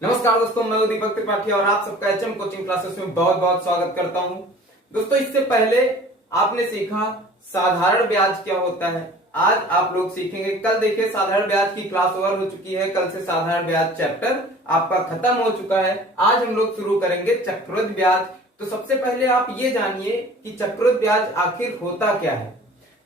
नमस्कार दोस्तों, मैं हूं दीपक त्रिपाठी और आप सबका एचएम कोचिंग क्लासेस में बहुत बहुत स्वागत करता हूं। दोस्तों, इससे पहले आपने सीखा साधारण ब्याज क्या होता है। आज आप लोग सीखेंगे, कल देखिए साधारण ब्याज की क्लास ओवर हो चुकी है, कल से साधारण ब्याज चैप्टर आपका खत्म हो चुका है। आज हम लोग शुरू करेंगे चक्रवृद्धि ब्याज। तो सबसे पहले आप ये जानिए कि चक्रवृद्धि ब्याज आखिर होता क्या है।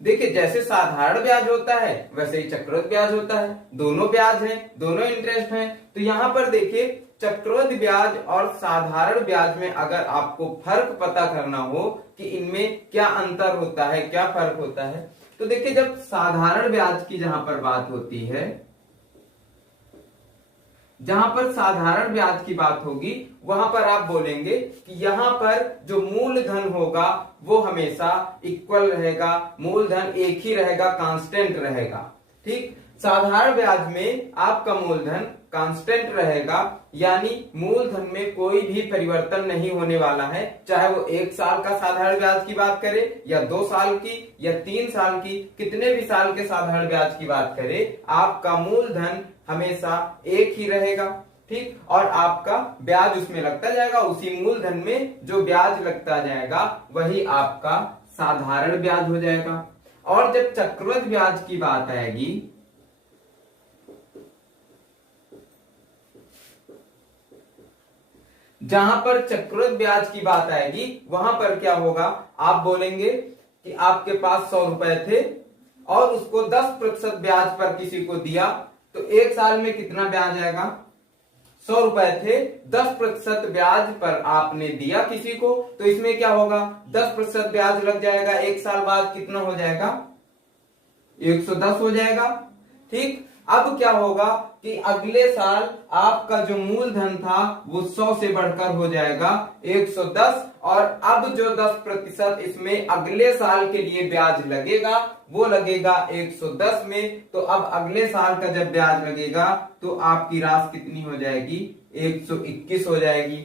देखिए, जैसे साधारण ब्याज होता है वैसे ही चक्रवृद्धि ब्याज होता है। दोनों ब्याज हैं, दोनों इंटरेस्ट हैं। तो यहाँ पर देखिए, चक्रवृद्धि ब्याज और साधारण ब्याज में अगर आपको फर्क पता करना हो कि इनमें क्या अंतर होता है, क्या फर्क होता है, तो देखिए जब साधारण ब्याज की जहां पर बात होती है, जहां पर साधारण ब्याज की बात होगी वहां पर आप बोलेंगे कि यहां पर जो मूलधन होगा वो हमेशा इक्वल रहेगा, मूलधन एक ही रहेगा, कांस्टेंट रहेगा। ठीक, साधारण ब्याज में आपका मूलधन कांस्टेंट रहेगा, यानी मूलधन में कोई भी परिवर्तन नहीं होने वाला है। चाहे वो 1 साल का साधारण ब्याज की बात करे या 2 साल की या 3 साल की, कितने भी साल के साधारण ब्याज की बात करे, आपका मूलधन हमेशा एक ही रहेगा। ठीक, और आपका ब्याज उसमें लगता जाएगा, उसी मूलधन में जो ब्याज लगता जाएगा वही आपका साधारण ब्याज हो जाएगा। और जब चक्रवृद्धि ब्याज की बात आएगी, जहां पर चक्रवृद्धि ब्याज की बात आएगी वहां पर क्या होगा, आप बोलेंगे कि आपके पास 100 रुपए थे और उसको 10% ब्याज पर किसी को दिया, तो 1 साल में कितना ब्याज आएगा। 100 रुपए थे, 10% ब्याज पर आपने दिया किसी को, तो इसमें क्या होगा, 10% ब्याज लग जाएगा। 1 साल बाद कितना हो जाएगा, 110 हो जाएगा। ठीक, अब क्या होगा कि अगले साल आपका जो मूलधन था वो 100 से बढ़कर हो जाएगा 110, और अब जो 10% इसमें अगले साल के लिए ब्याज लगेगा वो लगेगा 110 में। तो अब अगले साल का जब ब्याज लगेगा तो आपकी राशि कितनी हो जाएगी, 121 हो जाएगी।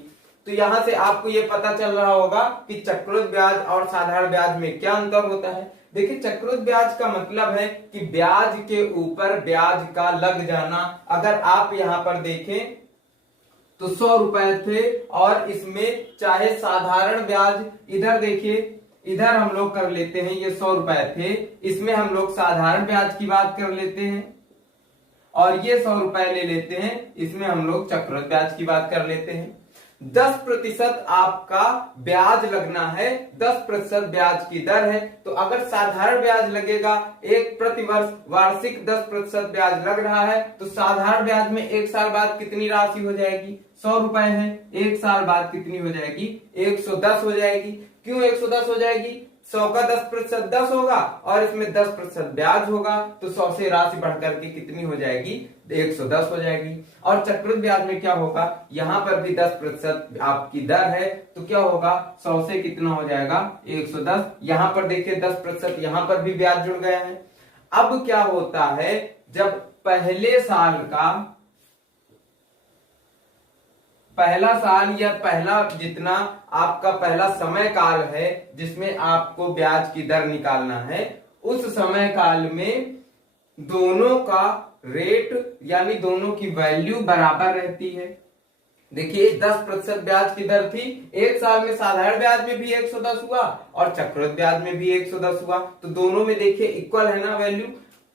तो यहां से आपको ये पता चल रहा होगा कि चक्रवृद्धि ब्याज और साधारण ब्याज में क्या अंतर होता है। देखिए, चक्रवृद्धि ब्याज का मतलब है कि ब्याज के ऊपर ब्याज का लग जाना। अगर आप यहां पर देखें तो 100 रुपए थे और इसमें चाहे साधारण ब्याज, इधर देखिए, इधर हम लोग कर लेते हैं, ये 100 रुपए थे, इसमें हम लोग साधारण ब्याज की बात कर लेते हैं, और ये 100 रुपए ले लेते हैं, इसमें हम लोग चक्रवृद्धि ब्याज की बात कर लेते हैं। 10% आपका ब्याज लगना है, 10% ब्याज की दर है। तो अगर साधारण ब्याज लगेगा, एक प्रतिवर्ष वार्षिक 10% ब्याज लग रहा है, तो साधारण ब्याज में 1 साल बाद कितनी राशि हो जाएगी, 100 रुपए है, 1 साल बाद कितनी हो जाएगी, 110 हो जाएगी। क्यों 110 हो जाएगी, 100 का 10% 10 होगा और इसमें 10% ब्याज होगा, तो 100 से राशि बढ़कर के कितनी हो जाएगी, 110 हो जाएगी। और चक्रवृद्धि ब्याज में क्या होगा, यहां पर भी 10% आपकी दर है, तो क्या होगा, 100 से कितना हो जाएगा, 110। यहां पर देखिए 10%, यहां पर भी ब्याज जुड़ गया है। अब क्या होता है, जब पहले साल का पहला साल या पहला जितना आपका पहला समय काल है जिसमें आपको ब्याज की दर निकालना है, उस समय काल में दोनों का रेट यानी दोनों की वैल्यू बराबर रहती है। देखिए 10% ब्याज की दर थी, 1 साल में साधारण ब्याज में भी 110 हुआ और चक्रवृद्धि ब्याज में भी 110 हुआ, तो दोनों में देखिए इक्वल है ना वैल्यू।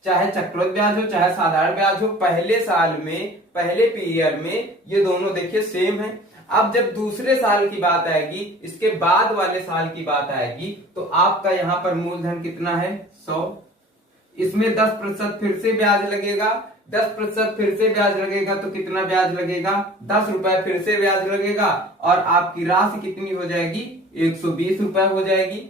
चाहे चक्रवृद्धि ब्याज हो चाहे साधारण ब्याज हो, पहले साल में, पहले पीरियड में ये दोनों देखिए सेम है। अब जब दूसरे साल की बात आएगी, इसके बाद वाले साल की बात आएगी, तो आपका यहां पर मूलधन कितना है, 100, इसमें 10% फिर से ब्याज लगेगा, 10% फिर से ब्याज लगेगा, तो कितना ब्याज लगेगा, 10 रुपए फिर से ब्याज लगेगा, और आपकी राशि कितनी हो जाएगी, 120 रुपए हो जाएगी।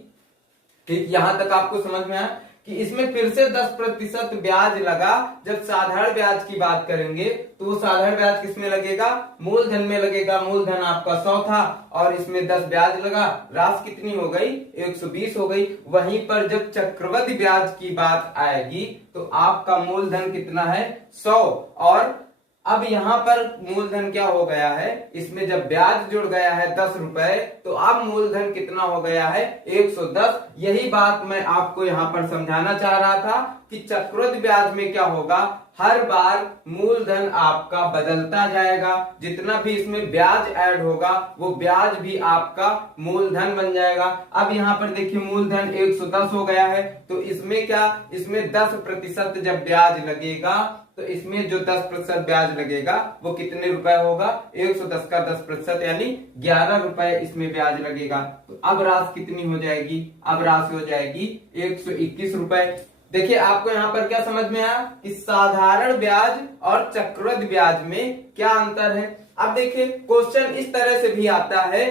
ठीक, यहां तक आपको समझ में आया कि इसमें फिर से 10% ब्याज लगा। जब साधारण ब्याज की बात करेंगे तो वो साधारण ब्याज किसमें लगेगा, मूलधन में लगेगा। मूलधन आपका 100 था और इसमें 10 ब्याज लगा, राशि कितनी हो गई, 120 हो गई। वहीं पर जब चक्रवृद्धि ब्याज की बात आएगी तो आपका मूलधन कितना है, 100, और अब यहां पर मूलधन क्या हो गया है, इसमें जब ब्याज जुड़ गया है 10 रुपए, तो अब मूलधन कितना हो गया है, 110। यही बात मैं आपको यहां पर समझाना चाह रहा था कि चक्रवृद्धि ब्याज में क्या होगा, हर बार मूलधन आपका बदलता जाएगा, जितना भी इसमें ब्याज ऐड होगा वो ब्याज भी आपका मूलधन बन जाएगा। अब यहाँ पर देखिए मूलधन 110 हो गया है, तो इसमें क्या, इसमें 10% जब ब्याज लगेगा तो इसमें जो 10% ब्याज लगेगा वो कितने रुपए होगा, 110 का 10% यानी 11 रुपए इसमें ब्याज लगेगा। तो अब राशि कितनी हो जाएगी, अब राशि हो जाएगी 121 रुपए। देखिए आपको यहाँ पर क्या समझ में आया कि साधारण ब्याज और चक्रवृद्धि ब्याज में क्या अंतर है। अब देखिए क्वेश्चन इस तरह से भी आता है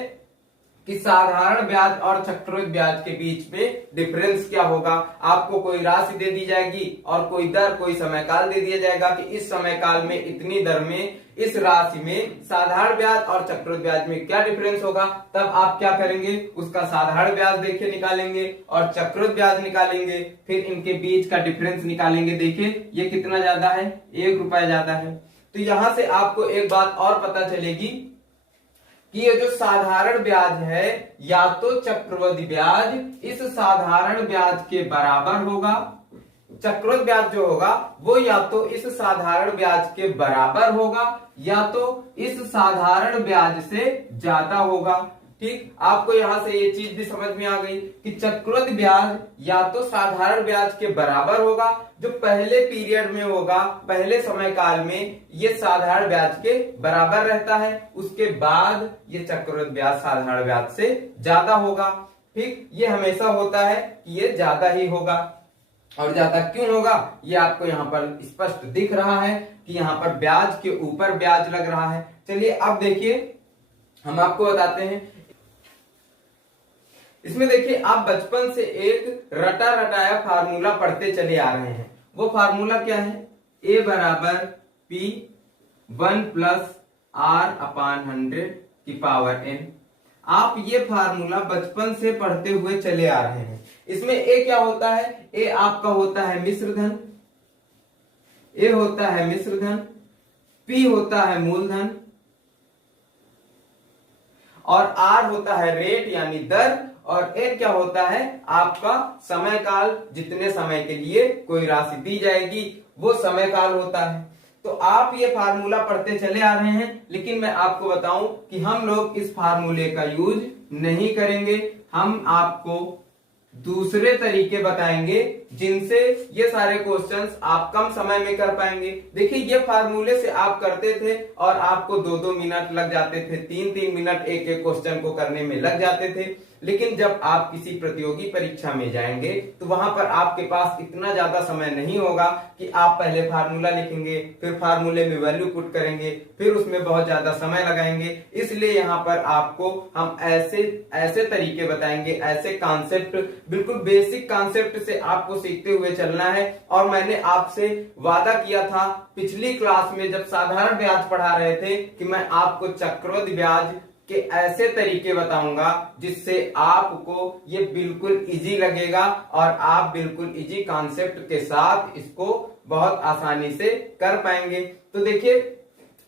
कि साधारण ब्याज और चक्रवृद्धि ब्याज के बीच में डिफरेंस क्या होगा। आपको कोई राशि दे दी जाएगी और कोई दर, कोई समय काल दे दिया जाएगा कि इस समय काल में इतनी दर में इस राशि में साधारण ब्याज और चक्रवृद्धि ब्याज में क्या डिफरेंस होगा। तब आप क्या करेंगे, उसका साधारण ब्याज देखिए निकालेंगे और चक्रवृद्धि ब्याज निकालेंगे, फिर इनके बीच का डिफरेंस निकालेंगे। देखिए ये कितना ज्यादा है, 1 रुपया ज्यादा है। तो यहां से आपको एक बात और पता चलेगी कि ये जो साधारण ब्याज है या तो चक्रवृद्धि ब्याज इस साधारण ब्याज के बराबर होगा, चक्रवृद्धि ब्याज जो होगा वो या तो इस साधारण ब्याज के बराबर होगा या तो इस साधारण ब्याज से ज्यादा होगा। ठीक, आपको यहां से ये चीज भी समझ में आ गई कि चक्रवृद्धि ब्याज या तो साधारण ब्याज के बराबर होगा, जो पहले पीरियड में होगा, पहले समय काल में ये साधारण ब्याज के बराबर रहता है, उसके बाद ये चक्रवृद्धि ब्याज साधारण ब्याज से ज्यादा होगा। ठीक, ये हमेशा होता है कि ये ज्यादा ही होगा। और ज्यादा क्यों होगा ये आपको यहाँ पर स्पष्ट दिख रहा है कि यहाँ पर ब्याज के ऊपर ब्याज लग रहा है। चलिए अब देखिए हम आपको बताते हैं, इसमें देखिए आप बचपन से एक रटा रटाया फार्मूला पढ़ते चले आ रहे हैं। वो फार्मूला क्या है, A बराबर P 1 प्लस R अपान 100 की पावर n। आप ये फार्मूला बचपन से पढ़ते हुए चले आ रहे हैं। इसमें A क्या होता है, A आपका होता है मिश्रधन, A होता है मिश्रधन, P होता है मूलधन और R होता है रेट यानी दर, और एक क्या होता है आपका समय काल, जितने समय के लिए कोई राशि दी जाएगी वो समय काल होता है। तो आप ये फार्मूला पढ़ते चले आ रहे हैं, लेकिन मैं आपको बताऊं कि हम लोग इस फार्मूले का यूज नहीं करेंगे। हम आपको दूसरे तरीके बताएंगे जिनसे ये सारे क्वेश्चंस आप कम समय में कर पाएंगे। देखिए ये फार्मूले से आप करते थे और आपको 2-2 मिनट लग जाते थे, 3-3 मिनट एक एक क्वेश्चन को करने में लग जाते थे। लेकिन जब आप किसी प्रतियोगी परीक्षा में जाएंगे तो वहां पर आपके पास इतना ज्यादा समय नहीं होगा कि आप पहले फार्मूला लिखेंगे, फिर फार्मूले में वैल्यू पुट करेंगे, फिर उसमें बहुत ज्यादा समय लगाएंगे। इसलिए यहाँ पर आपको हम ऐसे तरीके बताएंगे, ऐसे कॉन्सेप्ट, बिल्कुल बेसिक कॉन्सेप्ट से आपको सीखते हुए चलना है। और मैंने आपसे वादा किया था पिछली क्लास में जब साधारण ब्याज पढ़ा रहे थे कि मैं आपको चक्रवृद्धि ब्याज के ऐसे तरीके बताऊंगा जिससे आपको ये बिल्कुल इजी लगेगा और आप बिल्कुल इजी कॉन्सेप्ट के साथ इसको बहुत आसानी से कर पाएंगे। तो देखिए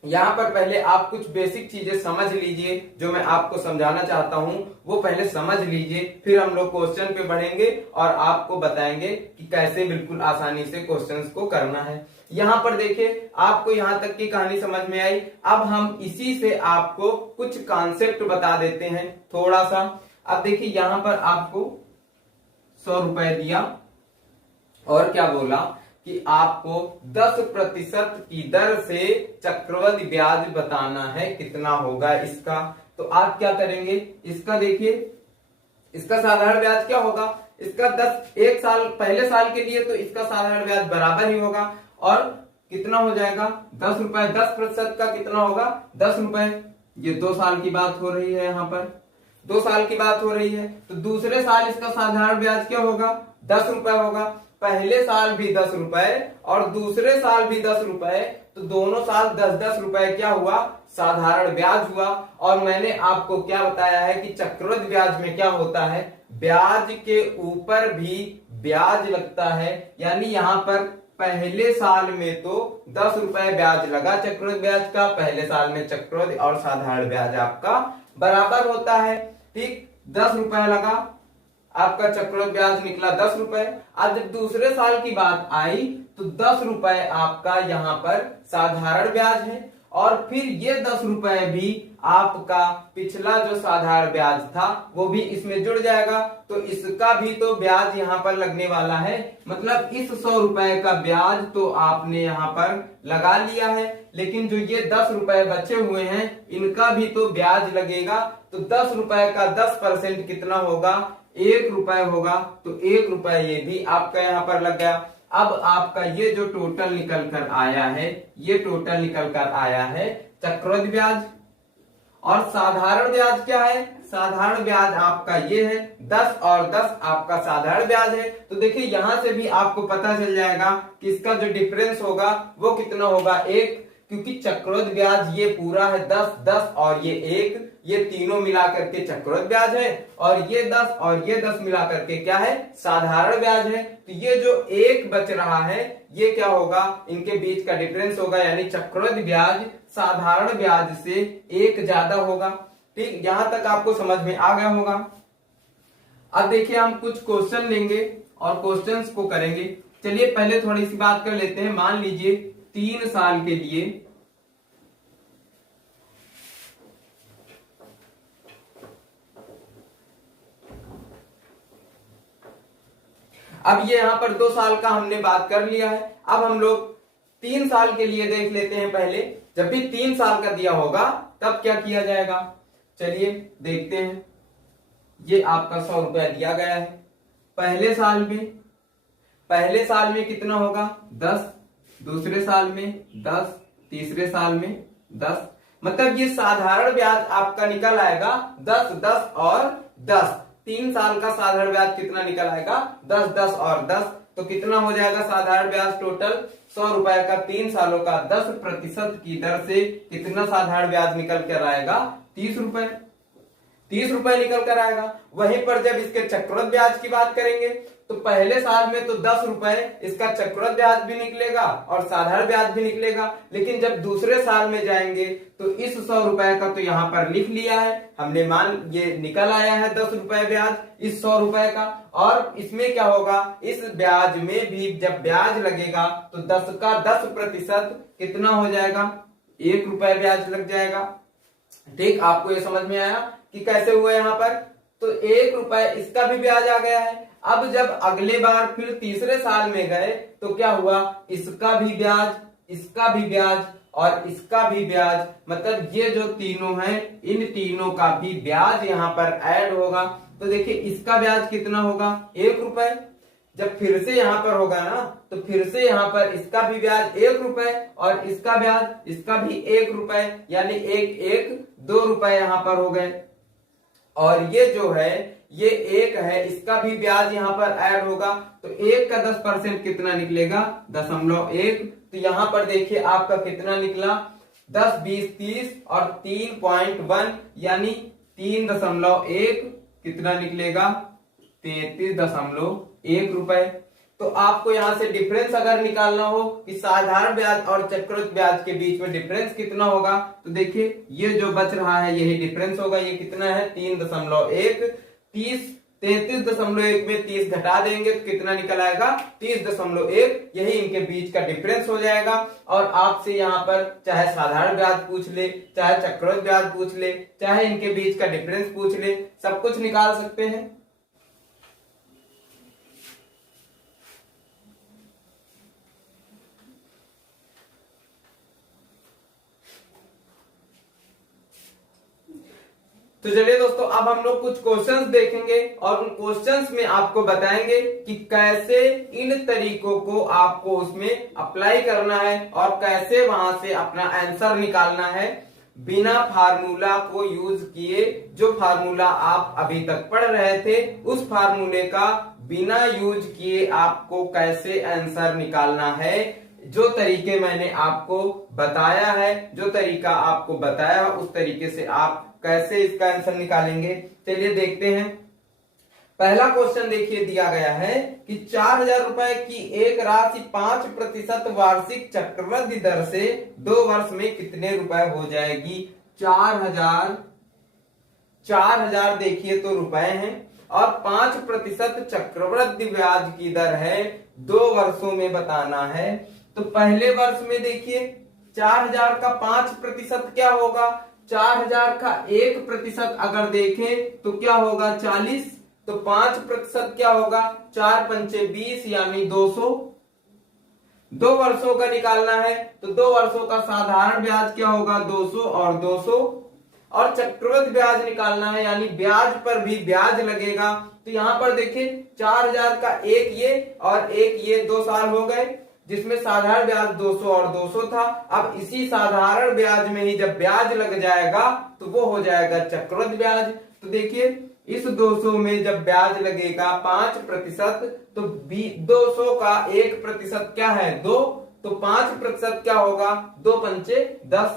यहाँ पर पहले आप कुछ बेसिक चीजें समझ लीजिए, जो मैं आपको समझाना चाहता हूं वो पहले समझ लीजिए, फिर हम लोग क्वेश्चन पे बढ़ेंगे और आपको बताएंगे कि कैसे बिल्कुल आसानी से क्वेश्चंस को करना है। यहाँ पर देखिए आपको यहाँ तक की कहानी समझ में आई। अब हम इसी से आपको कुछ कॉन्सेप्ट बता देते हैं थोड़ा सा। अब देखिए यहाँ पर आपको 100 रुपए दिया और क्या बोला कि आपको 10% की दर से चक्रवृद्धि ब्याज बताना है, कितना होगा इसका। तो आप क्या करेंगे, इसका देखिए, इसका साधारण ब्याज क्या होगा, इसका 1 साल पहले साल के लिए तो इसका साधारण ब्याज बराबर ही होगा। और कितना हो जाएगा, 10 रुपए, 10% का कितना होगा, 10 रुपए। ये 2 साल की बात हो रही है, यहाँ पर 2 साल की बात हो रही है। तो दूसरे साल इसका साधारण ब्याज क्या होगा, 10 रुपए होगा। पहले साल भी 10 रुपए और दूसरे साल भी 10 रुपए, तो दोनों साल 10-10 रुपए क्या हुआ, साधारण ब्याज हुआ। और मैंने आपको क्या बताया है कि चक्रवृद्धि ब्याज में क्या होता है, ब्याज के ऊपर भी ब्याज लगता है। यानी यहाँ पर पहले साल में तो 10 रुपए ब्याज लगा चक्रवृद्धि ब्याज का, पहले साल में चक्रवृद्धि और साधारण ब्याज आपका बराबर होता है। ठीक, 10 रुपए लगा आपका चक्रवृद्धि ब्याज निकला 10 रुपए। अब जब दूसरे साल की बात आई तो 10 रुपए आपका यहाँ पर साधारण ब्याज है, और फिर ये 10 रुपए भी आपका पिछला जो साधारण ब्याज था वो भी इसमें जुड़ जाएगा, तो इसका भी तो ब्याज यहाँ पर लगने वाला है। मतलब इस 100 रुपए का ब्याज तो आपने यहाँ पर लगा लिया है, लेकिन जो ये 10 रुपए बचे हुए हैं इनका भी तो ब्याज लगेगा। तो 10 रुपए का 10% कितना होगा, 1 रुपए होगा, तो 1 रुपए ये भी आपका यहाँ पर लग गया। अब आपका ये जो टोटल निकल कर आया है, ये टोटल निकल कर आया है चक्रवृद्धि ब्याज। और साधारण ब्याज क्या है, साधारण ब्याज आपका ये है 10 और 10 आपका साधारण ब्याज है। तो देखिए यहां से भी आपको पता चल जाएगा कि इसका जो डिफरेंस होगा वो कितना होगा, 1, क्योंकि चक्रवृद्धि ब्याज ये पूरा है 10, 10 और ये 1, ये तीनों मिला करके चक्रवृद्धि ब्याज है, और ये 10 और ये 10 मिला करके क्या है, साधारण ब्याज है। तो ये जो 1 बच रहा है ये क्या होगा, इनके बीच का डिफरेंस होगा, यानी चक्रवृद्धि ब्याज साधारण ब्याज से 1 ज्यादा होगा। ठीक, यहां तक आपको समझ में आ गया होगा। अब देखिए हम कुछ क्वेश्चन लेंगे और क्वेश्चंस को करेंगे। चलिए पहले थोड़ी सी बात कर लेते हैं। मान लीजिए 3 साल के लिए अब ये यहाँ पर 2 साल का हमने बात कर लिया है। अब हम लोग 3 साल के लिए देख लेते हैं। पहले जब भी 3 साल का दिया होगा तब क्या किया जाएगा, चलिए देखते हैं। ये आपका 100 रुपया दिया गया है। पहले साल में कितना होगा, 10, दूसरे साल में 10, तीसरे साल में 10। मतलब ये साधारण ब्याज आपका निकल आएगा 10, 10 और 10। 3 साल का साधारण ब्याज कितना निकल आएगा, 10, 10 और 10। तो कितना हो जाएगा साधारण ब्याज टोटल, 100 रुपए का 3 सालों का 10% की दर से कितना साधारण ब्याज निकल कर आएगा, 30 रुपए। 30 रुपए निकल कर आएगा। वहीं पर जब इसके चक्रवृद्धि ब्याज की बात करेंगे तो पहले साल में तो 10 रुपए इसका चक्रवृद्धि ब्याज भी निकलेगा और साधारण ब्याज भी निकलेगा, लेकिन जब दूसरे साल में जाएंगे तो इस 100 रुपए का तो यहाँ पर लिख लिया है हमने, मान ये निकल आया है 10 रुपए ब्याज इस 100 रुपए का। और इसमें क्या होगा, इस ब्याज में भी जब ब्याज लगेगा तो 10 का 10% कितना हो जाएगा, 1 रुपए ब्याज लग जाएगा। ठीक, आपको ये समझ में आया कि कैसे हुआ यहाँ पर। तो 1 रुपए इसका भी ब्याज आ गया है। अब जब अगले बार फिर तीसरे साल में गए तो क्या हुआ, इसका भी ब्याज, इसका भी ब्याज और इसका भी ब्याज, मतलब ये जो तीनों हैं इन तीनों का भी ब्याज यहाँ पर ऐड होगा। तो देखिए इसका ब्याज कितना होगा, 1 रुपए। जब फिर से यहाँ पर होगा ना तो फिर से यहाँ पर इसका भी ब्याज 1 रुपए और इसका ब्याज, इसका भी 1 रुपए, यानी 2 रुपए यहाँ पर हो गए। और ये जो है ये 1 है, इसका भी ब्याज यहाँ पर ऐड होगा। तो 1 का 10% कितना निकलेगा, 0.1। तो यहाँ पर देखिए आपका कितना निकला, 10, 20, 30 और 3.1 यानी 3.1 कितना निकलेगा, 33.1 रुपए। तो आपको यहां से डिफरेंस अगर निकालना हो कि साधारण ब्याज और चक्रवृद्धि ब्याज के बीच में डिफरेंस कितना होगा, तो देखिए ये जो बच रहा है यही डिफरेंस होगा। ये कितना है, 3.1। 33.1 में 30 घटा देंगे तो कितना निकल आएगा, 30.1। यही इनके बीच का डिफरेंस हो जाएगा। और आपसे यहाँ पर चाहे साधारण ब्याज पूछ ले, चाहे चक्रवृद्धि ब्याज पूछ ले, चाहे इनके बीच का डिफरेंस पूछ ले, सब कुछ निकाल सकते हैं। तो चलिए दोस्तों अब हम लोग कुछ क्वेश्चंस देखेंगे और उन क्वेश्चंस में आपको बताएंगे कि कैसे इन तरीकों को आपको उसमें अप्लाई करना है और कैसे वहां से अपना आंसर निकालना है बिना फार्मूला को यूज किए। जो फार्मूला आप अभी तक पढ़ रहे थे उस फार्मूले का बिना यूज किए आपको कैसे आंसर निकालना है। जो तरीके मैंने आपको बताया है, जो तरीका आपको बताया उस तरीके से आप कैसे इसका आंसर निकालेंगे, चलिए देखते हैं। पहला क्वेश्चन देखिए दिया गया है कि 4000 रुपए की एक राशि 5% वार्षिक चक्रवृद्धि दर से 2 वर्ष में कितने रुपए हो जाएगी। 4000 देखिए तो रुपए हैं और 5% चक्रवृद्धि ब्याज की दर है 2 वर्षों में बताना है। तो पहले वर्ष में देखिए 4000 का 5% क्या होगा, 4000 का 1% अगर देखें तो क्या होगा 40, तो 5% क्या होगा 4 पंचे 20 यानी 200। 2 वर्षों का निकालना है तो 2 वर्षों का साधारण ब्याज क्या होगा 200 और 200, और चक्रवृद्धि ब्याज निकालना है यानी ब्याज पर भी ब्याज लगेगा। तो यहां पर देखिए 4000 का एक ये और एक ये 2 साल हो गए जिसमें साधारण ब्याज 200 और 200 था। अब इसी साधारण ब्याज में ही जब ब्याज लग जाएगा तो वो हो जाएगा चक्रवृद्धि ब्याज। तो देखिए इस 200 में जब ब्याज लगेगा 5%, तो 200 का 1% क्या है 2, तो 5% क्या होगा 2 पंचे 10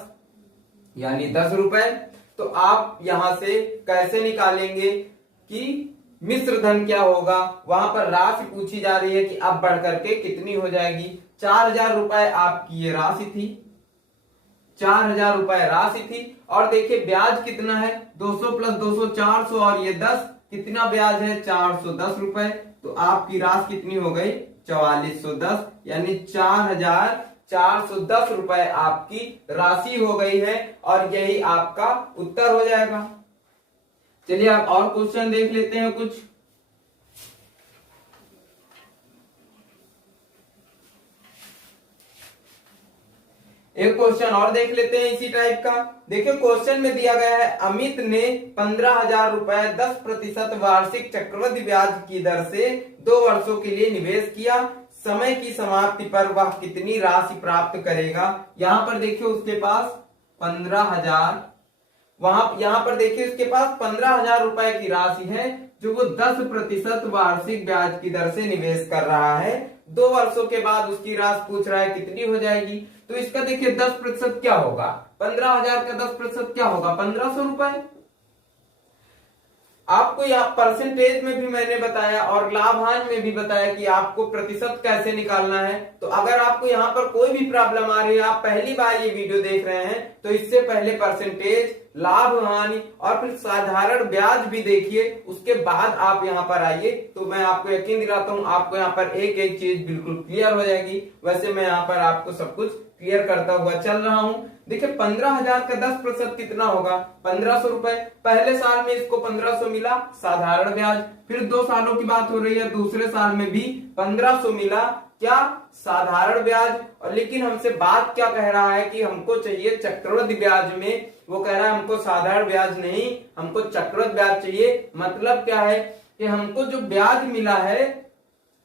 यानी 10 रुपए। तो आप यहां से कैसे निकालेंगे कि मिश्र धन क्या होगा, वहां पर राशि पूछी जा रही है कि अब बढ़ करके कितनी हो जाएगी। 4000 रुपए आपकी ये राशि थी, 4000 रुपए राशि थी, और देखिए ब्याज कितना है 200 प्लस 200 400 और ये 10, कितना ब्याज है 410 रुपए। तो आपकी राशि कितनी हो गई 4410 यानी 4410 रुपए आपकी राशि हो गई है, और यही आपका उत्तर हो जाएगा। चलिए आप और क्वेश्चन देख लेते हैं कुछ। एक क्वेश्चन और देख लेते हैं इसी टाइप का। देखिए क्वेश्चन में दिया गया है अमित ने 15,000 रुपए 10% वार्षिक चक्रवृद्धि ब्याज की दर से 2 वर्षों के लिए निवेश किया। समय की समाप्ति पर वह कितनी राशि प्राप्त करेगा। यहां पर देखिए उसके पास 15,000, यहां पर देखिए उसके पास 15,000 रुपए की राशि है जो वो 10% वार्षिक ब्याज की दर से निवेश कर रहा है। 2 वर्षों के बाद उसकी राशि पूछ रहा है कितनी हो जाएगी। तो इसका देखिए 10% क्या होगा, 15,000 का 10% क्या होगा 1500 रुपए। आपको यहाँ परसेंटेज में भी मैंने बताया और लाभांश में भी बताया कि आपको प्रतिशत कैसे निकालना है। तो अगर आपको यहाँ पर कोई भी प्रॉब्लम आ रही है, आप पहली बार ये वीडियो देख रहे हैं, तो इससे पहले परसेंटेज, लाभ हानि और फिर साधारण ब्याज भी देखिए, उसके बाद आप यहाँ पर आइए। तो मैं आपको यकीन दिलाता हूँ आपको यहाँ पर एक एक चीज बिल्कुल क्लियर हो जाएगी। वैसे मैं यहाँ पर आपको सब कुछ क्लियर करता हुआ चल रहा हूँ। देखिए 15,000 का 10% कितना होगा 1500 रुपए। पहले साल में इसको 1500 मिला साधारण ब्याज, फिर 2 सालों की बात हो रही है, दूसरे साल में भी 1500 मिला क्या साधारण ब्याज। और लेकिन हमसे बात क्या कह रहा है कि हमको चाहिए चक्रवृद्धि ब्याज में, वो कह रहा है हमको साधारण ब्याज नहीं, हमको चक्रवृद्धि ब्याज चाहिए। मतलब क्या है कि हमको जो ब्याज मिला है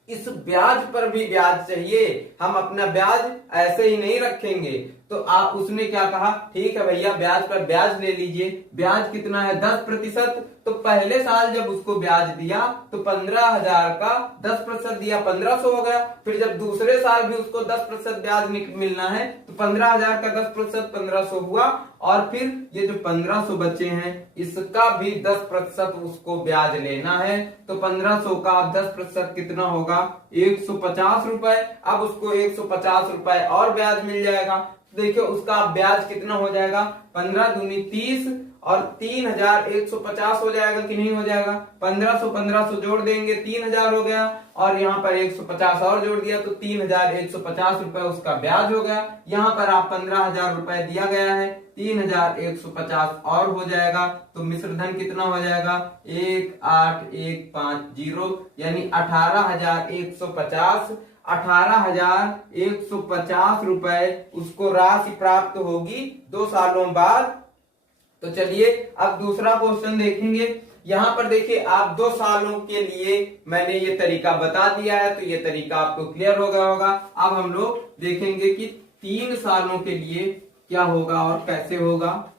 इस ब्याज पर भी ब्याज चाहिए, हम अपना ब्याज ऐसे ही नहीं रखेंगे। तो आप उसने क्या कहा, ठीक है भैया ब्याज पर ब्याज ले लीजिए। ब्याज कितना है 10%। तो पहले साल जब उसको ब्याज दिया तो 15,000 का 10% दिया 1500 हो गया। फिर जब दूसरे साल भी उसको 10% ब्याज मिलना है तो 15,000 का 10% 1500 हुआ, और फिर ये जो 1500 बचे हैं इसका भी 10% उसको ब्याज लेना है। तो 1500 का 10% कितना होगा 150 रुपए। अब उसको 150 रुपए और ब्याज मिल जाएगा। देखिए उसका ब्याज कितना हो जाएगा 15 दूनी 30 और 3,150 हो जाएगा कि नहीं हो जाएगा। 1500 जोड़ देंगे 3,000 हो गया, और यहाँ पर 150 और जोड़ दिया तो 3,150 रुपए उसका ब्याज हो गया। यहाँ पर आप 15,000 रुपए दिया गया है, 3,150 और हो जाएगा। तो मिश्र धन कितना हो जाएगा 18150 यानी 18,150 18,150 रुपए उसको राशि प्राप्त होगी 2 सालों बाद। तो चलिए अब दूसरा क्वेश्चन देखेंगे। यहां पर देखिए आप 2 सालों के लिए मैंने ये तरीका बता दिया है, तो ये तरीका आपको क्लियर हो गया होगा। अब हम लोग देखेंगे कि 3 सालों के लिए क्या होगा और कैसे होगा।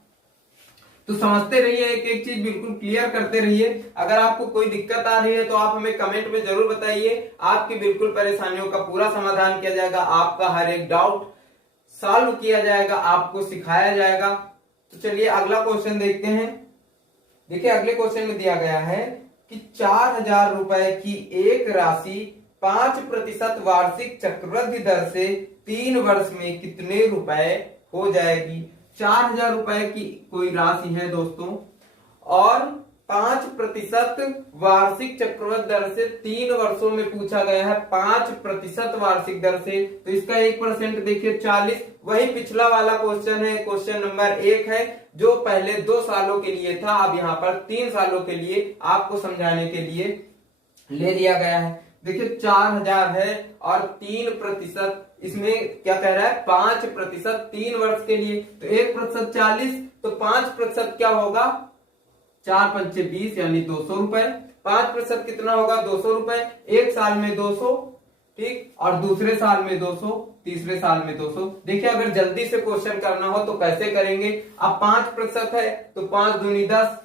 तो समझते रहिए, एक एक चीज बिल्कुल क्लियर करते रहिए। अगर आपको कोई दिक्कत आ रही है तो आप हमें कमेंट में जरूर बताइए, आपकी बिल्कुल परेशानियों का पूरा समाधान किया जाएगा, आपका हर एक डाउट सॉल्व किया जाएगा, आपको सिखाया जाएगा। तो चलिए अगला क्वेश्चन देखते हैं। देखिए अगले क्वेश्चन में दिया गया है कि 4,000 रुपए की एक राशि 5% वार्षिक चक्रवृद्धि दर से 3 वर्ष में कितने रुपए हो जाएगी। 4,000 रुपए की कोई राशि है दोस्तों, और 5% वार्षिक चक्रवृद्धि दर से 3 वर्षों में पूछा गया है, 5% वार्षिक दर से, तो इसका 1% देखिए 40। वही पिछला वाला क्वेश्चन है, क्वेश्चन नंबर 1 है, जो पहले 2 सालों के लिए था, अब यहाँ पर 3 सालों के लिए आपको समझाने के लिए ले लिया गया है। देखिए 4000 है और 3%, इसमें क्या कह रहा है 5% 3 वर्ष के लिए, तो 1% 40, तो 5% क्या होगा 4 पंचे 20 यानी 200 रुपए। 5% कितना होगा 200 रुपए, एक साल में 200, ठीक, और दूसरे साल में 200, तीसरे साल में 200। देखिए अगर जल्दी से क्वेश्चन करना हो तो कैसे करेंगे, अब 5% है तो 5 दूनी 10,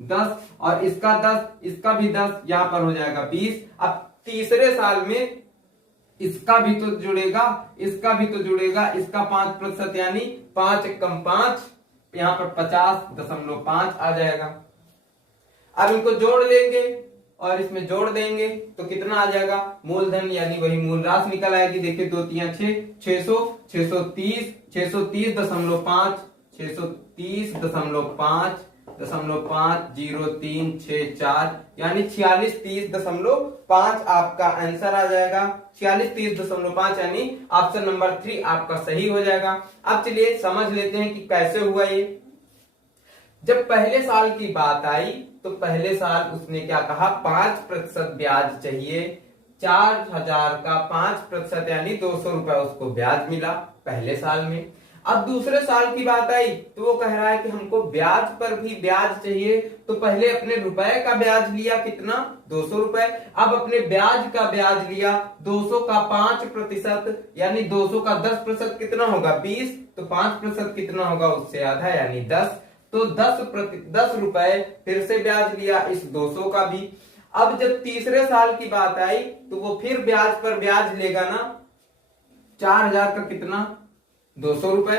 10 और इसका 10, इसका भी 10, यहां पर हो जाएगा 20। अब तीसरे साल में इसका भी तो जुड़ेगा, इसका भी तो जुड़ेगा, इसका 5% यानी 5 कम 5, यहां पर 50.5 आ जाएगा। अब इनको जोड़ लेंगे और इसमें जोड़ देंगे तो कितना आ जाएगा, मूलधन यानी वही मूल राशि निकल आएगी। देखिए 2 3 6, 600, 630, 630.5, 630.5.50364 यानी 4630.5 आपका आंसर आ जाएगा। 4630.5 यानी ऑप्शन नंबर 3 आपका सही हो जाएगा। अब चलिए समझ लेते हैं कि कैसे हुआ ये। जब पहले साल की बात आई तो पहले साल उसने क्या कहा, 5% ब्याज चाहिए, 4000 का 5% यानी 200 रुपए उसको ब्याज मिला पहले साल में। अब दूसरे साल की बात आई तो वो कह रहा है कि हमको ब्याज पर भी ब्याज चाहिए, तो पहले अपने रुपए का ब्याज लिया कितना 200 रुपए, अब अपने ब्याज का ब्याज लिया 200 का 5% यानी 200 का 10% कितना होगा 20, तो 5% कितना होगा उससे आधा यानी 10, तो 10 रुपए फिर से ब्याज लिया इस 200 का भी। अब जब तीसरे साल की बात आई तो वो फिर ब्याज पर ब्याज लेगा ना, 4000 का कितना 200 रुपए।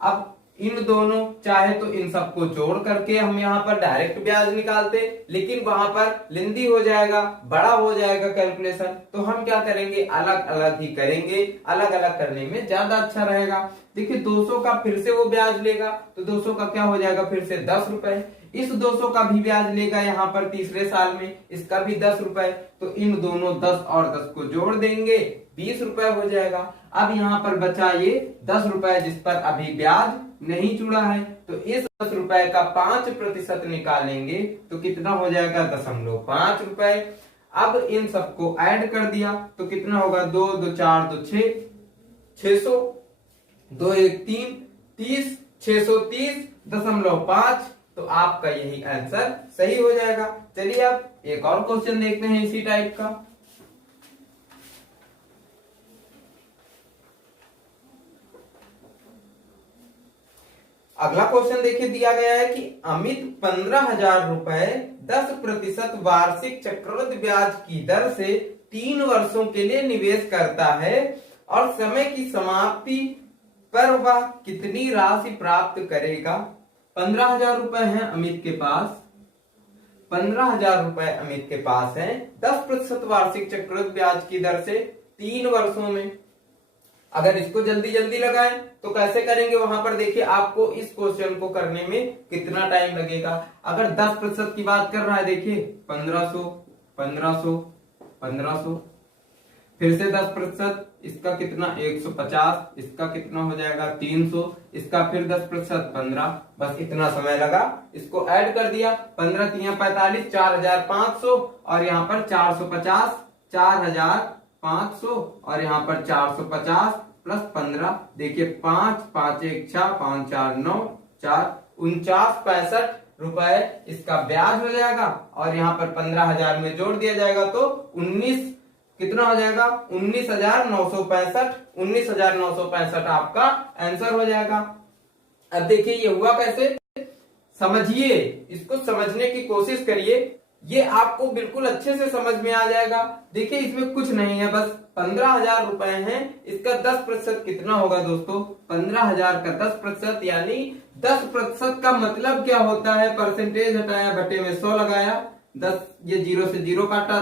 अब इन दोनों चाहे तो इन सबको जोड़ करके हम यहाँ पर डायरेक्ट ब्याज निकालते, लेकिन वहां पर लेंदी हो जाएगा, बड़ा हो जाएगा कैलकुलेशन, तो हम क्या करेंगे अलग अलग ही करेंगे, अलग अलग करने में ज्यादा अच्छा रहेगा। देखिए 200 का फिर से वो ब्याज लेगा तो 200 का क्या हो जाएगा फिर से 10 रुपए, इस 200 का भी ब्याज लेगा यहाँ पर तीसरे साल में, इसका भी 10 रुपए, तो इन दोनों 10 और 10 को जोड़ देंगे 20 रुपए हो जाएगा। अब यहाँ पर बचा ये 10 रुपए जिस पर अभी ब्याज नहीं जुड़ा है, तो इस 10 रुपए का 5% निकालेंगे तो कितना हो जाएगा 0.5 रुपए। अब इन सबको ऐड कर दिया तो कितना होगा 2 2 4 2 6, 600, 2 1 3, 30, 630.5, तो आपका यही आंसर सही हो जाएगा। चलिए अब एक और क्वेश्चन देखते हैं इसी टाइप का। अगला क्वेश्चन देखिए दिया गया है कि अमित 15,000 रुपए 10% वार्षिक चक्रवृद्धि ब्याज की दर से 3 वर्षों के लिए निवेश करता है और समय की समाप्ति पर वह कितनी राशि प्राप्त करेगा। 15,000 रुपए हैं अमित के पास, 15,000 रुपए अमित के पास है, 10% वार्षिक चक्रवृद्धि ब्याज की दर से 3 वर्षों में। अगर इसको जल्दी जल्दी लगाएं तो कैसे करेंगे, वहां पर देखिए आपको इस क्वेश्चन को करने में कितना टाइम लगेगा। अगर 10% की बात कर रहा है देखिए 1500, 1500, 1500, फिर से 10%, इसका कितना 150, इसका कितना हो जाएगा 300, इसका फिर 10% 15, बस इतना समय लगा। इसको ऐड कर दिया 15 3 45, 4500 और यहाँ पर 450, 4500 और यहाँ पर 450 प्लस 15, देखिए 5 5 1 6 5 4 9 4 49 65 रुपए इसका ब्याज हो जाएगा और यहाँ पर 15,000 में जोड़ दिया जाएगा तो 19 कितना हो जाएगा 19,965, 19,965 आपका आंसर हो जाएगा। अब देखिए ये हुआ कैसे, समझिए, इसको समझने की कोशिश करिए, ये आपको बिल्कुल अच्छे से समझ में आ जाएगा। देखिए इसमें कुछ नहीं है, बस 15,000 रुपए हैं, इसका 10% कितना होगा दोस्तों, 15,000 का 10% यानी 10% का मतलब क्या होता है, परसेंटेज हटाया बटे में 100 लगाया, 10 ये 0 से 0 काटा,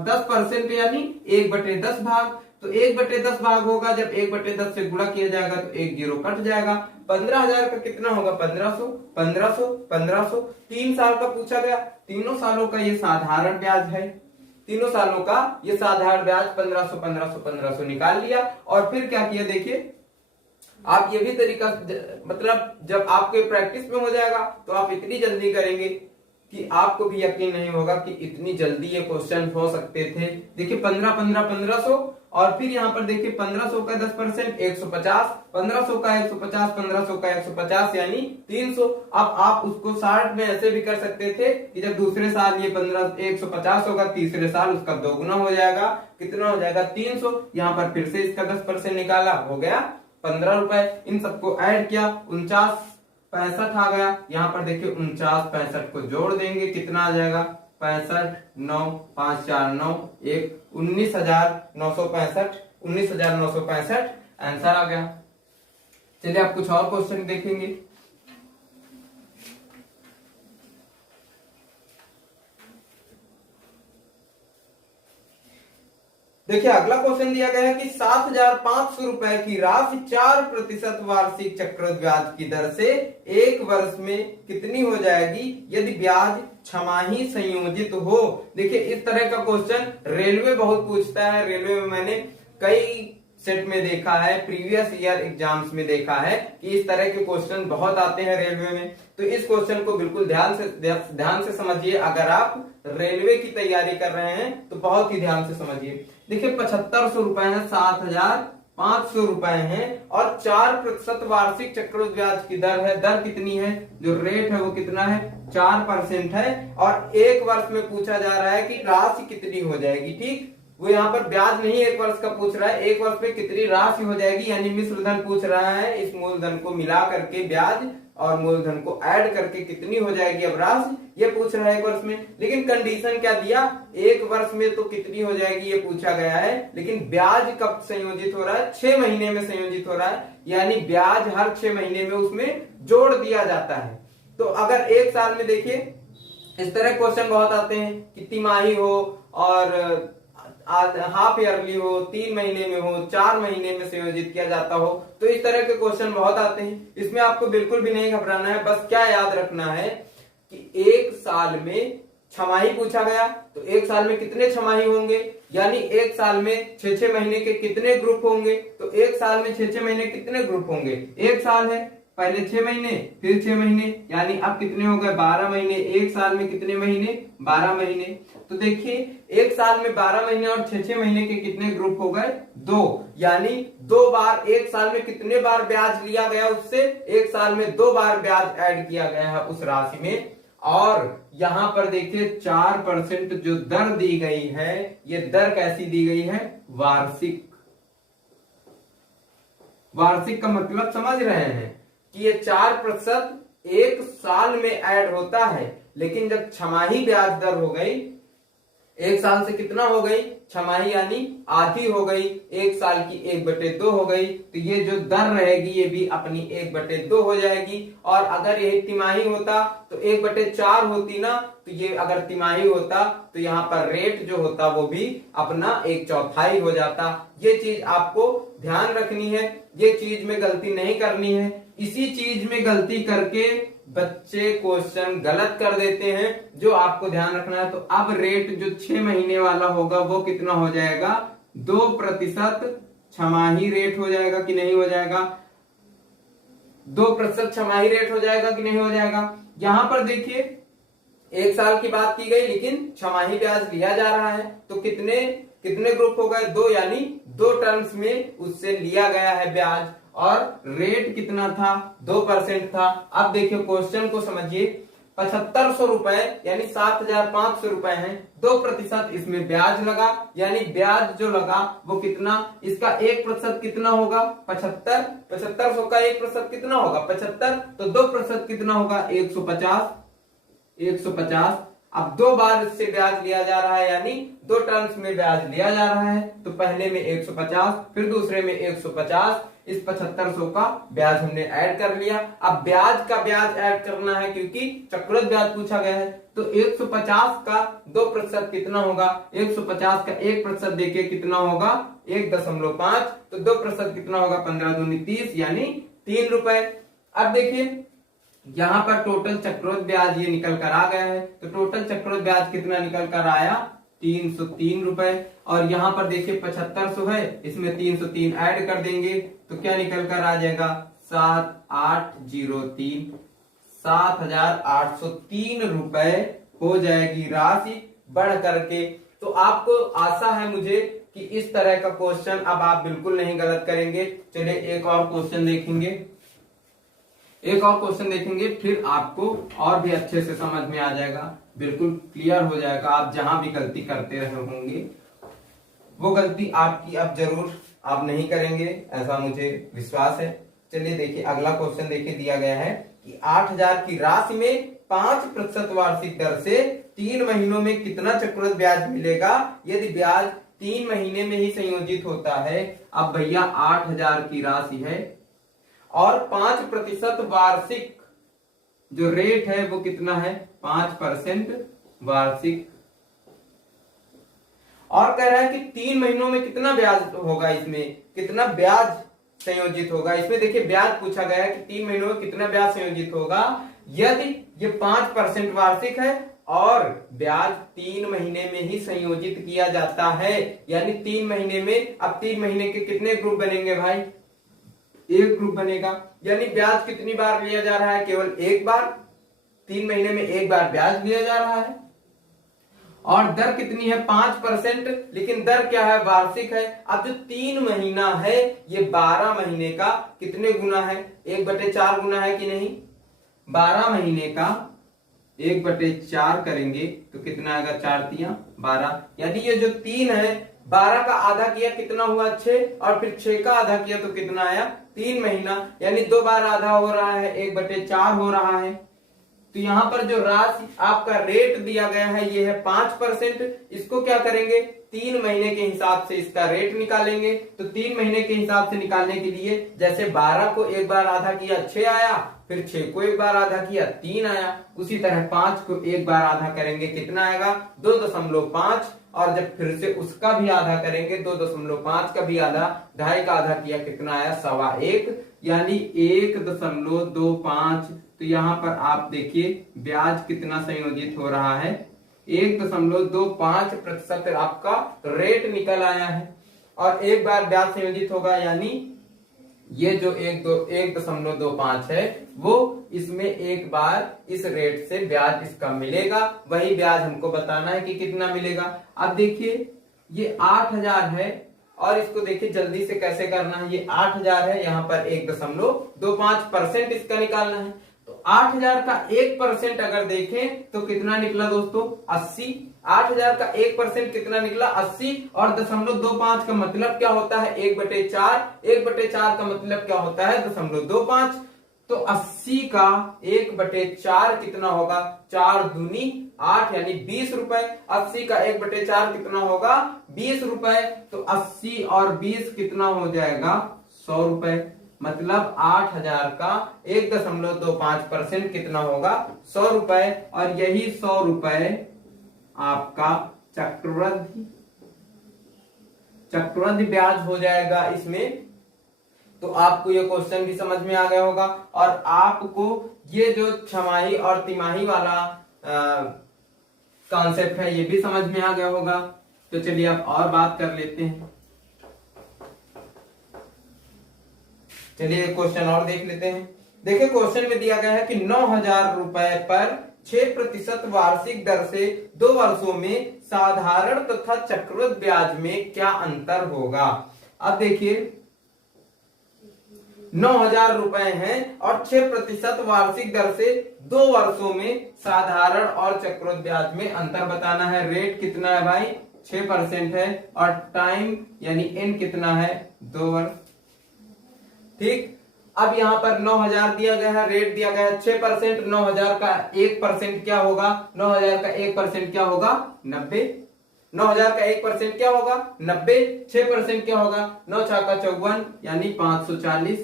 10% यानी 1/10 भाग, तो 1/10 भाग होगा, जब 1/10 से गुणा किया जाएगा तो एक जीरो कट जाएगा। 15,000 का कितना होगा? 1500, 1500, 1500। 3 साल का पूछा गया, तीनों सालों का ये साधारण ब्याज है, तीनों सालों का ये साधारण ब्याज 1500 1500 1500 निकाल लिया। और फिर क्या किया देखिए, आप ये भी तरीका, मतलब जब आपके प्रैक्टिस में हो जाएगा तो आप इतनी जल्दी करेंगे कि आपको भी यकीन नहीं होगा कि इतनी जल्दी ये क्वेश्चन हो सकते थे। देखिए 15 15 1500, और फिर यहाँ पर देखिए 1500 का 10% 150, 1500 का 150, 1500 का 150 यानी 300। अब आप उसको 60 में ऐसे भी कर सकते थे कि जब दूसरे साल ये 150 होगा, तीसरे साल उसका दोगुना हो जाएगा, कितना हो जाएगा? 300। यहाँ पर फिर से इसका 10% निकाला, हो गया 15 रुपए। इन सबको ऐड किया, 49 65 आ गया। यहाँ पर देखिए 49 65 को जोड़ देंगे, कितना आ जाएगा? 65 9 5 4 9 1 19,965, 19,965 आंसर आ गया। चलिए आप कुछ और क्वेश्चन देखेंगे। देखिए अगला क्वेश्चन दिया गया है कि 7,500 रुपए की राशि 4% वार्षिक चक्रवृद्धि ब्याज की दर से एक वर्ष में कितनी हो जाएगी यदि ब्याज छमाही संयोजित हो। देखिए इस तरह का क्वेश्चन रेलवे बहुत पूछता है। रेलवे में मैंने कई सेट में देखा है, प्रीवियस ईयर एग्जाम्स में देखा है कि इस तरह के क्वेश्चन बहुत आते हैं रेलवे में। तो इस क्वेश्चन को बिल्कुल ध्यान से समझिए। अगर आप रेलवे की तैयारी कर रहे हैं तो बहुत ही ध्यान से समझिए। देखिए 7500 रुपए है, 7,500 रुपए है और 4% वार्षिक चक्रवृद्धि ब्याज की दर है। दर कितनी है? जो रेट है वो कितना है? 4% है। और एक वर्ष में पूछा जा रहा है कि राशि कितनी हो जाएगी। ठीक, वो यहाँ पर ब्याज नहीं एक वर्ष का पूछ रहा है, एक वर्ष में कितनी राशि हो जाएगी, यानी मिश्र धन पूछ रहा है। इस मूलधन को मिला करके ब्याज और मूलधन को ऐड करके कितनी हो जाएगी अब राशि, ये पूछ रहा है एक वर्ष में। लेकिन कंडीशन क्या दिया? एक वर्ष में तो कितनी हो जाएगी ये पूछा गया है, लेकिन ब्याज कब संयोजित हो रहा है? 6 महीने में संयोजित हो रहा है, यानी ब्याज हर 6 महीने में उसमें जोड़ दिया जाता है। तो अगर एक साल में देखिए इस तरह क्वेश्चन बहुत आते हैं कि तिमाही हो और हाफ ईयरली हो, 3 महीने में हो, 4 महीने में संयोजित किया जाता हो, तो इस तरह के क्वेश्चन बहुत आते हैं। इसमें आपको बिल्कुल भी नहीं घबराना है। बस क्या याद रखना है कि एक साल में छमाही पूछा गया तो एक साल में कितने छमाही होंगे, यानी एक साल में 6-6 महीने के कितने ग्रुप होंगे। तो एक साल में 6-6 महीने कितने ग्रुप होंगे? एक साल है, पहले 6 महीने फिर 6 महीने, यानी अब कितने हो गए? 12 महीने। एक साल में कितने महीने? 12 महीने। तो देखिए एक साल में 12 महीने और 6-6 महीने के कितने ग्रुप हो गए? 2, यानी 2 बार एक साल में कितने बार ब्याज लिया गया उससे? एक साल में 2 बार ब्याज ऐड किया गया है उस राशि में। और यहां पर देखिए 4% जो दर दी गई है, ये दर कैसी दी गई है? वार्षिक। वार्षिक का मतलब समझ रहे हैं कि ये 4% एक साल में ऐड होता है, लेकिन जब छमाही ब्याज दर हो गई, एक साल से कितना हो गई? छमाही यानी आधी हो गई, एक साल की 1/2 हो गई, तो ये जो दर रहेगी ये भी अपनी 1/2 हो जाएगी। और अगर ये तिमाही होता तो 1/4 होती ना, तो ये अगर तिमाही होता तो यहाँ पर रेट जो होता वो भी अपना 1/4 हो जाता। ये चीज आपको ध्यान रखनी है, ये चीज में गलती नहीं करनी है। इसी चीज में गलती करके बच्चे क्वेश्चन गलत कर देते हैं, जो आपको ध्यान रखना है। तो अब रेट जो 6 महीने वाला होगा वो कितना हो जाएगा? 2% छमाही रेट हो जाएगा कि नहीं हो जाएगा? 2% छमाही रेट हो जाएगा कि नहीं हो जाएगा? यहां पर देखिए एक साल की बात की गई, लेकिन छमाही ब्याज लिया जा रहा है, तो कितने ग्रुप हो गए? 2, यानी 2 टर्म्स में उससे लिया गया है ब्याज। और रेट कितना था? 2% था। अब देखिए क्वेश्चन को समझिए, 7500 रुपए यानी 7,500 रुपए है, 2% इसमें ब्याज लगा, यानी ब्याज जो लगा वो कितना? इसका 1% कितना होगा? 75। 7500 का 1% कितना होगा? 75। तो 2% कितना होगा? 150। अब 2 बार इससे ब्याज लिया जा रहा है, यानी 2 टर्म्स में ब्याज लिया जा रहा है। तो पहले में 150, फिर दूसरे में 150, इस 7500 का ब्याज हमने ऐड कर लिया। अब ब्याज का ब्याज ऐड करना है क्योंकि चक्रवृद्धि ब्याज पूछा गया है। तो 150 का 2% कितना होगा, 150 का 1% देखिए कितना होगा 1.5, तो 2% कितना होगा 15 दूनी 30, यानी 3 रुपए। अब देखिए यहां पर टोटल चक्रवृद्धि ब्याज ये निकल कर आ गया है, तो टोटल चक्रवृद्धि ब्याज कितना निकल कर आया 303 रुपए। और यहां पर देखिए 7500 है, इसमें 303 ऐड कर देंगे तो क्या निकल कर आ जाएगा 7803, 7803 रुपए हो जाएगी राशि बढ़ करके। तो आपको आशा है मुझे कि इस तरह का क्वेश्चन अब आप बिल्कुल नहीं गलत करेंगे। चलिए एक और क्वेश्चन देखेंगे, फिर आपको और भी अच्छे से समझ में आ जाएगा, बिल्कुल क्लियर हो जाएगा। आप जहां भी गलती करते रहे होंगे वो गलती आपकी अब जरूर आप नहीं करेंगे, ऐसा मुझे विश्वास है। चलिए देखिए अगला क्वेश्चन देखिए दिया गया है कि 8000 की राशि में 5% वार्षिक दर से 3 महीनों में कितना चक्रवृद्धि ब्याज मिलेगा यदि ब्याज 3 महीने में ही संयोजित होता है। अब भैया 8000 की राशि है और 5% वार्षिक जो रेट है वो कितना है 5% वार्षिक, और कह रहा है कि 3 महीनों में कितना ब्याज होगा, इसमें कितना ब्याज संयोजित होगा। इसमें देखिए ब्याज पूछा गया है कि 3 महीनों में कितना ब्याज संयोजित होगा यदि ये 5% वार्षिक है और ब्याज 3 महीने में ही संयोजित किया जाता है, यानी 3 महीने में। अब 3 महीने के कितने ग्रुप बनेंगे भाई, एक ग्रुप बनेगा, यानी ब्याज कितनी बार लिया जा रहा है, केवल एक बार, 3 महीने में एक बार ब्याज लिया जा रहा है। और दर कितनी है 5%, लेकिन दर क्या है वार्षिक है। अब जो 3 महीना है ये 12 महीने का कितने गुना है, 1/4 गुना है कि नहीं। 12 महीने का 1/4 करेंगे तो कितना आएगा 4 तिया 12, यानी ये जो 3 है 12 का आधा किया कितना हुआ 6, और फिर 6 का आधा किया तो कितना आया 3 महीना, यानी 2 बार आधा हो रहा है 1/4 हो रहा है। तो यहां पर जो राशि आपका रेट दिया गया है ये है 5%। इसको क्या करेंगे 3 महीने के हिसाब से इसका रेट निकालेंगे। तो 3 महीने के हिसाब से निकालने के लिए जैसे 12 को एक बार आधा किया 6 आया, फिर 6 को एक बार आधा किया 3 आया, उसी तरह 5 को एक बार आधा करेंगे कितना आएगा 2.5, और जब फिर से उसका भी आधा करेंगे 2.5 का भी आधा, 2.5 का आधा किया कितना आया 1.25, यानी 1.25। तो यहाँ पर आप देखिए ब्याज कितना संयोजित हो रहा है 1.25% आपका रेट निकल आया है। और एक बार ब्याज संयोजित होगा यानी ये जो 1.25 है वो इसमें एक बार इस रेट से ब्याज इसका मिलेगा, वही ब्याज हमको बताना है कि कितना मिलेगा। अब देखिए ये 8000 है और इसको देखिए जल्दी से कैसे करना है, ये 8000 है, यहाँ पर 1.25% इसका निकालना है। तो 8000 का 1% अगर देखें तो कितना निकला दोस्तों 80। 8000 का 1% कितना निकला 80, और 0.25 का मतलब क्या होता है 1/4, 1/4 का मतलब क्या होता है 0.25। तो 80 का 1/4 कितना होगा 4 दूनी 8, यानी 20 रुपए। 80 का 1/4 कितना होगा 20 रुपए। तो 80 और 20 कितना हो जाएगा 100 रुपए। मतलब 8000 का 1.25% कितना होगा 100 रुपए, और यही 100 रुपए आपका चक्रवृद्धि ब्याज हो जाएगा इसमें। तो आपको ये क्वेश्चन भी समझ में आ गया होगा, और आपको ये जो छमाही और तिमाही वाला कॉन्सेप्ट है ये भी समझ में आ गया होगा। तो चलिए अब और बात कर लेते हैं, चलिए क्वेश्चन और देख लेते हैं। देखिए क्वेश्चन में दिया गया है कि 9000 रुपए पर 6% वार्षिक दर से 2 वर्षों में साधारण तथा चक्रवृद्धि ब्याज में क्या अंतर होगा। अब देखिए 9000 रुपए हैं और 6% वार्षिक दर से 2 वर्षों में साधारण और चक्रवृद्धि ब्याज में अंतर बताना है। रेट कितना है भाई 6% है, और टाइम यानी एन कितना है 2 वर्ष। ठीक, अब यहाँ पर 9,000 दिया गया है, रेट दिया गया है 6%, 9,000 का 1% क्या होगा, 9,000 का 1% क्या होगा 90, 9,000 का 1% क्या होगा 90, 6% क्या होगा 9 छक्का 54 यानी 540,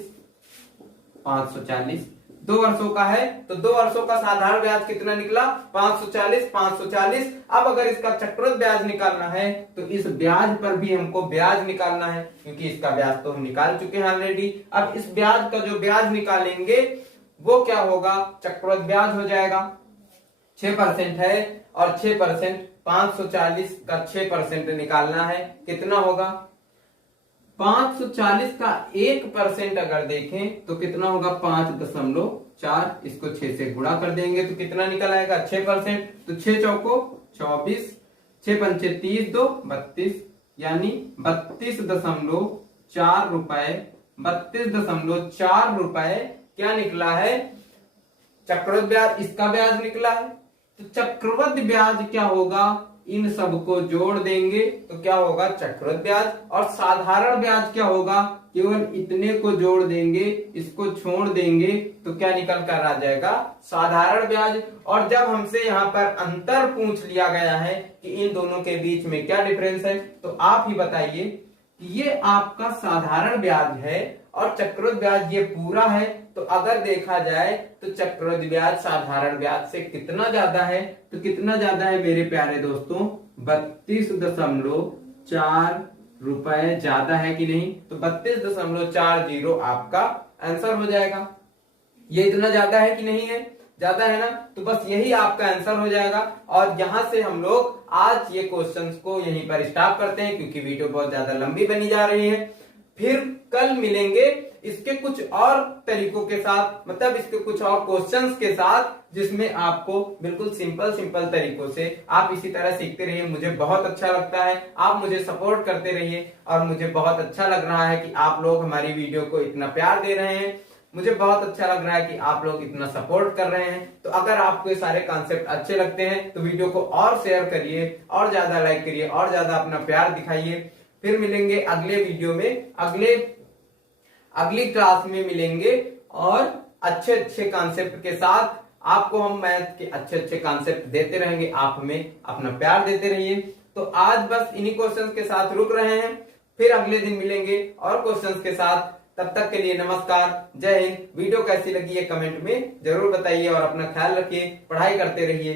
540 2 वर्षों का है तो 2 वर्षों का साधारण ब्याज कितना निकला 540, 540। अब अगर इसका चक्रवृद्धि ब्याज निकालना है तो इस ब्याज पर भी हमको ब्याज निकालना है, क्योंकि इसका ब्याज तो हम निकाल चुके हैं ऑलरेडी। अब इस ब्याज का जो ब्याज निकालेंगे वो क्या होगा, चक्रवृद्धि ब्याज हो जाएगा। 6% है और 6%, 540 का 6% निकालना है, कितना होगा 540 का 1% अगर देखें तो कितना होगा 5.4, इसको 6 से गुणा कर देंगे तो कितना निकल आएगा 6%, तो 6 चौको 24, 6 पंचे 30, 2 32 यानी 32.4 रुपए, 32.4 रुपए क्या निकला है चक्रवृद्धि ब्याज, इसका ब्याज निकला है। तो चक्रवृद्धि ब्याज क्या होगा, इन सबको जोड़ देंगे तो क्या होगा चक्रवृद्धि ब्याज, और साधारण ब्याज क्या होगा, केवल इतने को जोड़ देंगे, इसको छोड़ देंगे तो क्या निकल कर आ जाएगा साधारण ब्याज। और जब हमसे यहाँ पर अंतर पूछ लिया गया है कि इन दोनों के बीच में क्या डिफरेंस है, तो आप ही बताइए कि ये आपका साधारण ब्याज है और चक्रवृद्धि ब्याज ये पूरा है, तो अगर देखा जाए तो चक्रवृद्धि ब्याज साधारण ब्याज से कितना ज्यादा है, तो कितना ज्यादा है मेरे प्यारे दोस्तों 32.4 रुपए ज्यादा है कि नहीं, तो 32.40 आपका आंसर हो जाएगा। ये इतना ज्यादा है कि नहीं है, ज्यादा है ना, तो बस यही आपका आंसर हो जाएगा। और यहां से हम लोग आज ये क्वेश्चंस को यहीं पर स्टॉप करते हैं, क्योंकि वीडियो बहुत ज्यादा लंबी बनी जा रही है। फिर कल मिलेंगे इसके कुछ और तरीकों के साथ, मतलब इसके कुछ और क्वेश्चंस के साथ, जिसमें आपको बिल्कुल सिंपल तरीकों से आप इसी तरह सीखते रहिए। मुझे बहुत अच्छा लगता है, आप मुझे सपोर्ट करते रहिए, और मुझे बहुत अच्छा लग रहा है कि आप लोग हमारी वीडियो को इतना प्यार दे रहे हैं। मुझे बहुत अच्छा लग रहा है कि आप लोग इतना सपोर्ट कर रहे हैं। तो अगर आपको ये सारे कॉन्सेप्ट अच्छे लगते हैं तो वीडियो को और शेयर करिए, और ज्यादा लाइक करिए, और ज्यादा अपना प्यार दिखाइए। फिर मिलेंगे अगले वीडियो में, अगली क्लास में मिलेंगे, और अच्छे कॉन्सेप्ट के साथ आपको हम मैथ के अच्छे कॉन्सेप्ट देते रहेंगे। आप हमें अपना प्यार देते रहिए। तो आज बस इन्हीं क्वेश्चंस के साथ रुक रहे हैं, फिर अगले दिन मिलेंगे और क्वेश्चंस के साथ। तब तक के लिए नमस्कार, जय हिंद। वीडियो कैसी लगी है कमेंट में जरूर बताइए, और अपना ख्याल रखिए, पढ़ाई करते रहिए।